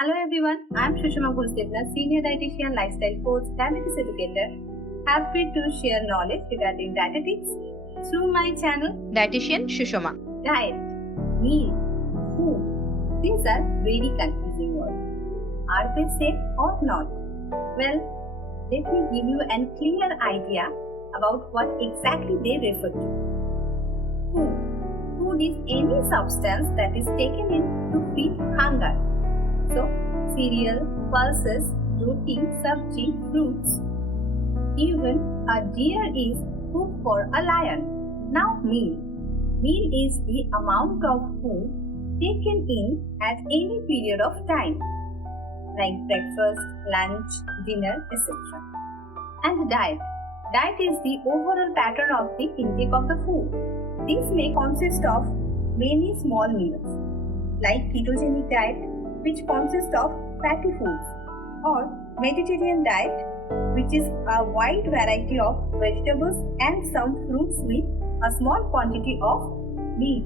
Hello everyone, I am Sushma Ghosh Debnath, Senior Dietitian Lifestyle Coach, Diabetes Educator. Happy to share knowledge regarding dietetics through my channel Dietitian Susama. Diet, meal, food. These are very confusing words. Are they safe or not? Well, let me give you a clear idea about what exactly they refer to. Food. Food is any substance that is taken in to feed hunger. So, cereal, pulses, roti, sabji, fruits. Even a deer is food for a lion. Now, meal. Meal is the amount of food taken in at any period of time, like breakfast, lunch, dinner, etc. And diet. Diet is the overall pattern of the intake of the food. This may consist of many small meals, like ketogenic diet, which consists of fatty foods, or Mediterranean diet, which is a wide variety of vegetables and some fruits with a small quantity of meat.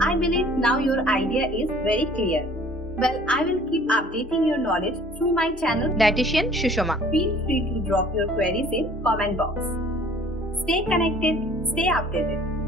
I believe now your idea is very clear. Well, I will keep updating your knowledge through my channel Dietitian Susama. Feel free to drop your queries in comment box. Stay connected, stay updated.